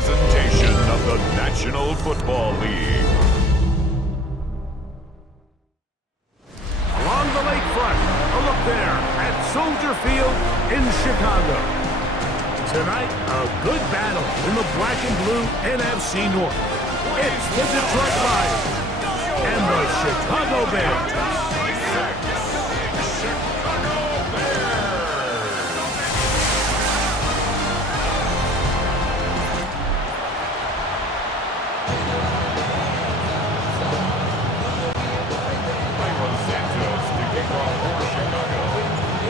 presentation of the National Football League. Along the lakefront, a look there at Soldier Field in Chicago. Tonight, a good battle in the black and blue NFC North. It's the Detroit Lions and the Chicago Bears.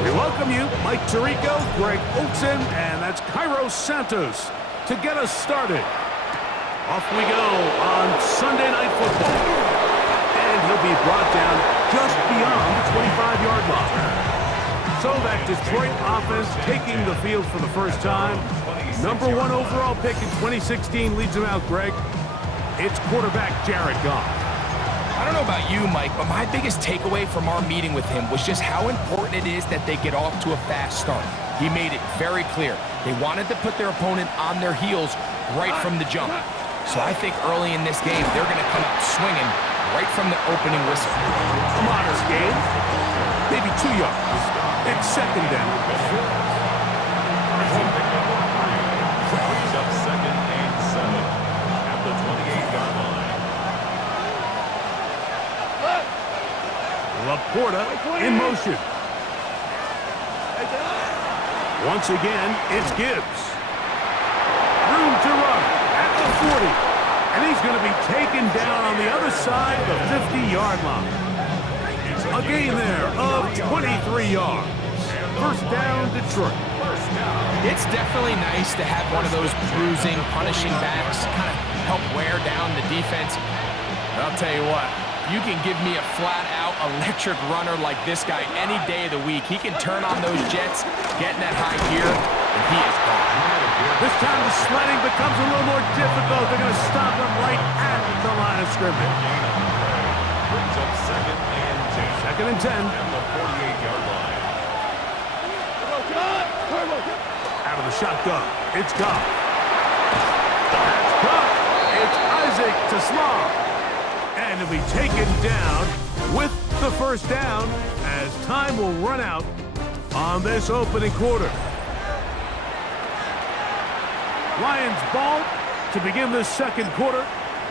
We welcome you, Mike Tirico, Greg Olsen, and that's Cairo Santos to get us started. Off we go on Sunday Night Football. And he'll be brought down just beyond the 25-yard line. So that Detroit offense taking the field for the first time. Number 1 overall pick in 2016 leads him out, Greg. It's quarterback Jared Goff. I don't know about you, Mike, but my biggest takeaway from our meeting with him was just how important it is that they get off to a fast start. He made it very clear. They wanted to put their opponent on their heels right from the jump. So I think early in this game, they're going to come out swinging right from the opening whistle. A modest game, maybe 2 yards. It's second down. Brings up second and 7 at the 28-yard line. Laporta in motion. Once again, it's Gibbs. Room to run at the 40. And he's going to be taken down on the other side of the 50-yard line. A gain there of 23 yards. First down, Detroit. It's definitely nice to have one of those bruising, punishing backs kind of help wear down the defense. But I'll tell you what, you can give me a flat-out electric runner like this guy any day of the week. He can turn on those jets, get in that high gear, and he is gone. This time the sledding becomes a little more difficult. They're going to stop him right at the line of scrimmage. Brings up second and 10. Second and 10. At the 48-yard line. Out of the shotgun, it's Goff. That's Goff. It's Isaac to Slaw. And he'll be taken down with the first down as time will run out on this opening quarter. Lions ball to begin this second quarter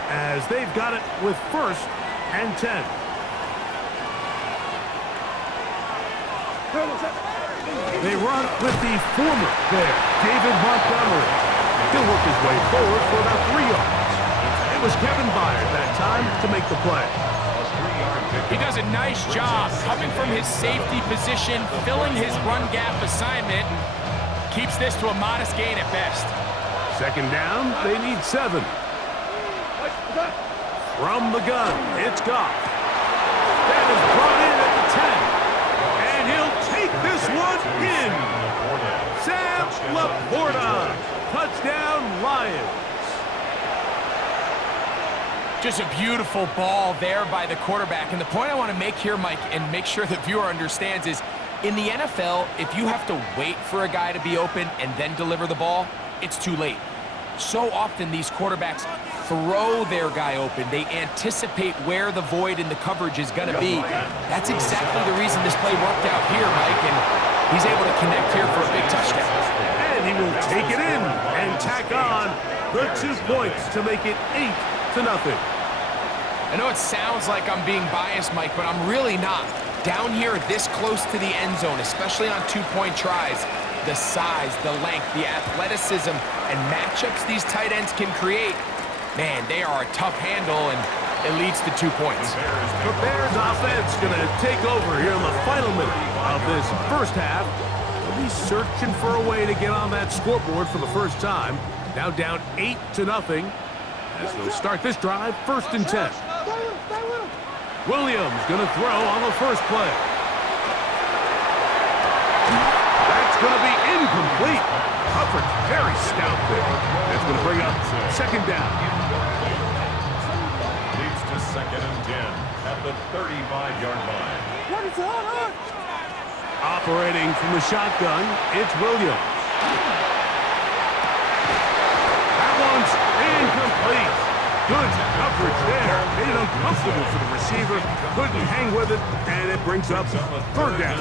as they've got it with first and 10. They run with the former there, David Montgomery. He'll work his way forward for about 3 yards. It was Kevin Byard that time to make the play. He does a nice job coming from his safety position, filling his run gap assignment, and keeps this to a modest gain at best. Second down, they need 7. From the gun, it's Goff. That is brought in at the 10. And he'll take this one in. Sam Laporta. Touchdown, Lions. Just a beautiful ball there by the quarterback. And the point I want to make here, Mike, and make sure the viewer understands is, in the NFL, if you have to wait for a guy to be open and then deliver the ball, it's too late. So often these quarterbacks throw their guy open. They anticipate where the void in the coverage is going to be. That's exactly the reason this play worked out here, Mike, and he's able to connect here for a big touchdown. And he will take it in and tack on the 2 points to make it 8-0. I know it sounds like I'm being biased, Mike, but I'm really not. Down here this close to the end zone, especially on 2-point tries, the size, the length, the athleticism, and matchups these tight ends can create, man, they are a tough handle, and it leads to 2 points. The Bears offense going to take over here in the final minute of this first half. They'll be searching for a way to get on that scoreboard for the first time. Now down 8-0 as they'll start this drive, first and 10. Williams going to throw on the first play. That's going to be incomplete. Coverage very stout there. That's going to bring up second down. Leads to second and 10 at the 35-yard line. Operating from the shotgun, it's Williams. That one's coverage there. Made it uncomfortable for the receiver. Couldn't hang with it, and it brings up third down.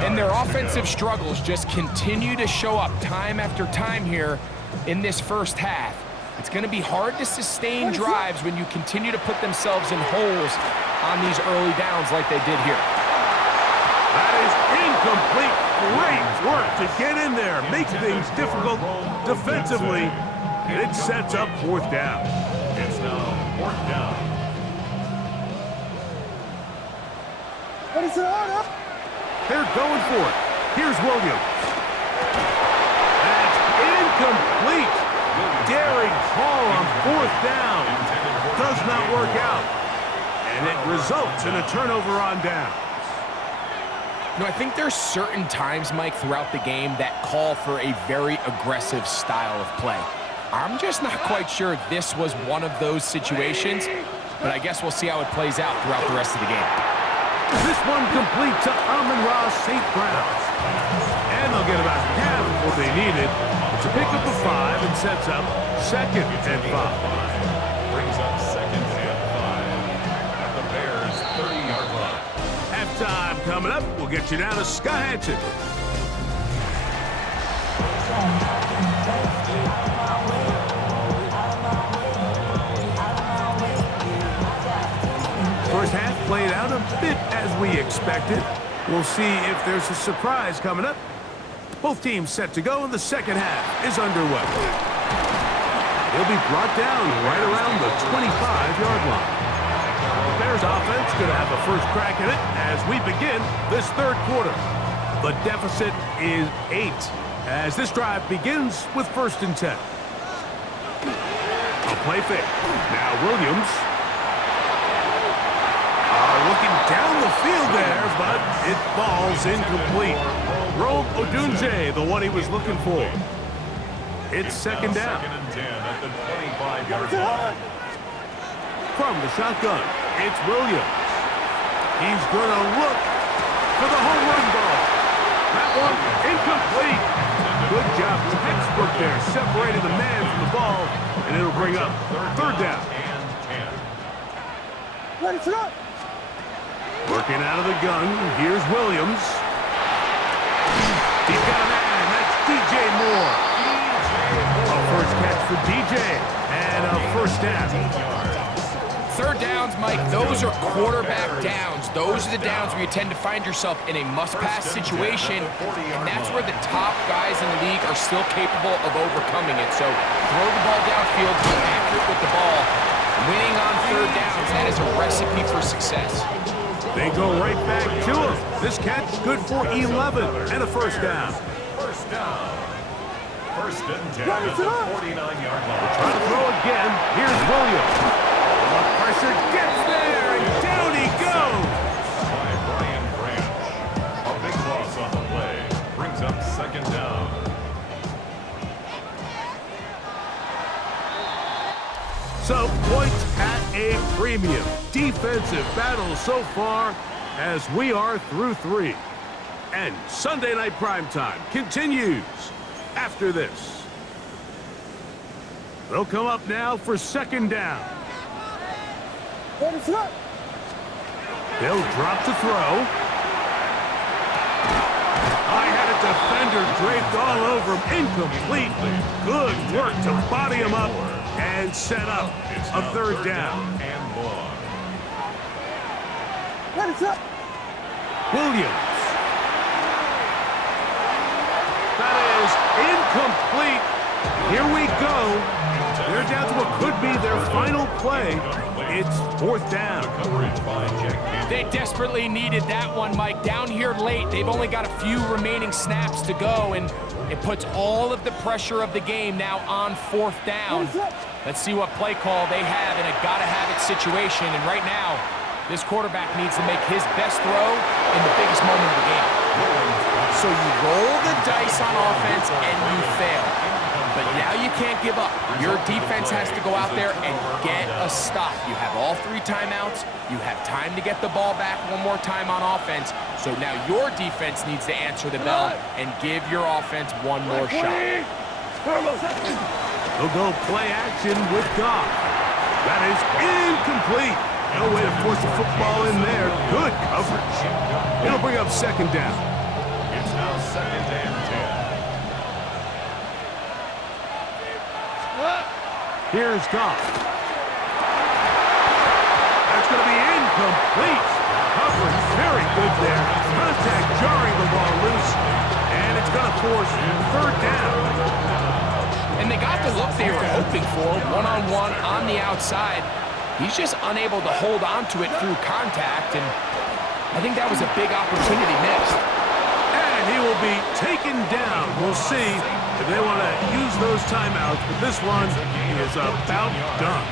And their offensive struggles just continue to show up time after time here in this first half. It's going to be hard to sustain drives when you continue to put themselves in holes on these early downs like they did here. That is incomplete. Great work to get in there, make things difficult defensively, and it sets up fourth down. It's now fourth down. They're going for it. Here's Williams. That's incomplete. Daring call on fourth down. Does not work out. And it results in a turnover on down. I think there's certain times, Mike, throughout the game that call for a very aggressive style of play. I'm just not quite sure this was one of those situations, but I guess we'll see how it plays out throughout the rest of the game. This one complete to Amon-Ra St. Brown. And they'll get about half of what they needed. It's a pickup of 5 and sets up second and 5. Brings up second and 5 at the Bears' 30-yard line. Halftime coming up. We'll get you down to Sky Hansen. First half played out a bit as we expected. We'll see if there's a surprise coming up. Both teams set to go, and the second half is underway. He'll be brought down right around the 25-yard line. The Bears offense going to have a first crack at it as we begin this third quarter. The deficit is 8 as this drive begins with 1st and 10. A play fake. Now Williams. Looking down the field there, but it falls incomplete. Rome Odunze, the one he was looking for. It's second down. Second and 10 at the 25-yard line. From the shotgun, it's Williams. He's going to look for the home run ball. That one incomplete. Good job, textbook there, separating the man from the ball, and it'll bring up third down. And 10. Working out of the gun, here's Williams. He's got a man, that's DJ Moore. A first catch for DJ, and a first down. Third downs, Mike, those are quarterback downs. Those are the downs where you tend to find yourself in a must-pass situation, and that's where the top guys in the league are still capable of overcoming it. So throw the ball downfield, be accurate with the ball. Winning on third downs, that is a recipe for success. They go right back to him. This catch good for 11 and a first down. First down. First and 10 at the 49-yard line. Trying to throw again. Here's Williams. The pressure gets there, and down he goes. By Brian Branch. A big loss on the play. Brings up second down. So points at a premium. Defensive battle so far as we are through 3. And Sunday Night Primetime continues after this. They'll come up now for second down. They'll drop to throw. I had a defender draped all over him. Incomplete. Good work to body him up and set up a third down. And long. Williams. That is incomplete. Here we go. They're down to what could be their final play. It's fourth down. They desperately needed that one, Mike. Down here late, they've only got a few remaining snaps to go, and it puts all of the pressure of the game now on fourth down. Let's see what play call they have in a gotta-have-it situation. And right now, this quarterback needs to make his best throw in the biggest moment of the game. So you roll the dice on offense and you fail. But now you can't give up. Your defense has to go out there and get a stop. You have all 3 timeouts. You have time to get the ball back one more time on offense. So now your defense needs to answer the bell and give your offense one more shot. They'll go play action with Goff. That is incomplete. No way to force the football in there. Good coverage. It'll bring up second down. It's now second and 10. Here's Goff. That's going to be incomplete. Coverage very good there. Contact jarring the ball loose. And it's going to force third down. And they got the look they were hoping for, one-on-one on the outside. He's just unable to hold on to it through contact, and I think that was a big opportunity missed. And he will be taken down. We'll see if they want to use those timeouts, but this one is about done.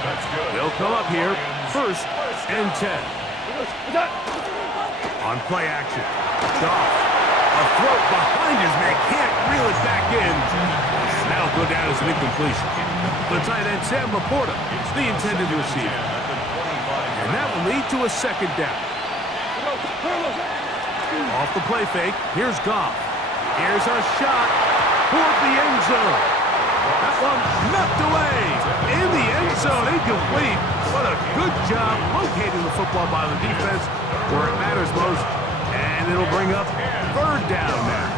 That's good. They'll come up here, first and 10. On play action, Goff. A throw behind his man, can't reel it back in. Now go down as an incompletion. The tight end, Sam Laporta, is the intended receiver. And that will lead to a second down. Off the play fake, here's Goff. Here's a shot toward the end zone. That one knocked away. In the end zone, incomplete. What a good job locating the football by the defense where it matters most. And it'll bring up third down now.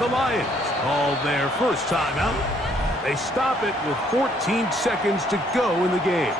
The Lions call their first timeout. They stop it with 14 seconds to go in the game.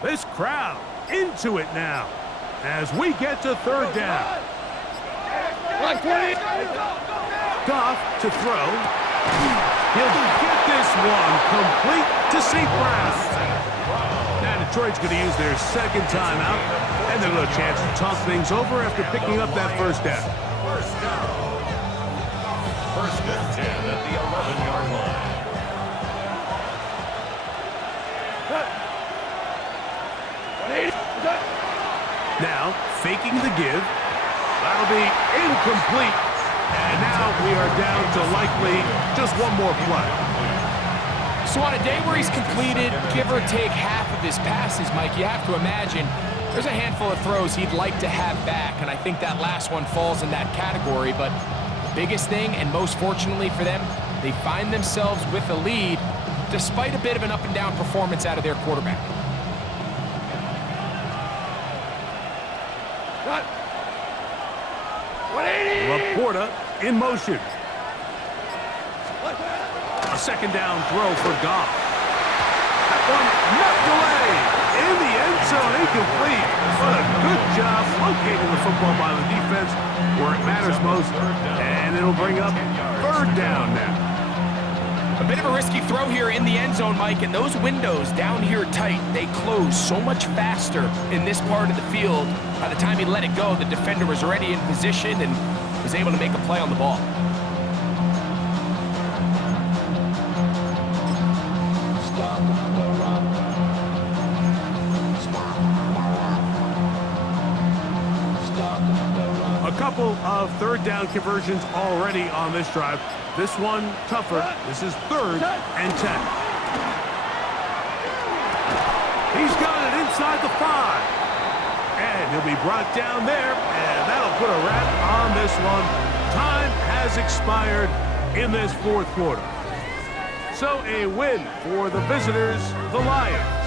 This crowd into it now as we get to third down. Goff to throw. He'll get this one complete to St. Brown. Now Detroit's going to use their second timeout, and they'll have a chance to talk things over after picking up that first down. First and 10 at the 11-yard line. Now, faking the give. That'll be incomplete. And now we are down to likely just one more play. So on a day where he's completed, give or take half of his passes, Mike, you have to imagine there's a handful of throws he'd like to have back, and I think that last one falls in that category. But the biggest thing, and most fortunately for them, they find themselves with a lead despite a bit of an up-and-down performance out of their quarterback. Laporta in motion. A second down throw for Goff. That one knocked away. In the end zone, incomplete. What a good job locating the football by the defense where it matters most. And it'll bring up third down now. A bit of a risky throw here in the end zone, Mike, and those windows down here tight, they close so much faster in this part of the field. By the time he let it go, the defender was already in position and was able to make a play on the ball. A couple of third down conversions already on this drive. This one tougher. This is third and 10. He's got it inside the 5. And he'll be brought down there, and that'll put a wrap on this one. Time has expired in this fourth quarter. So a win for the visitors, the Lions.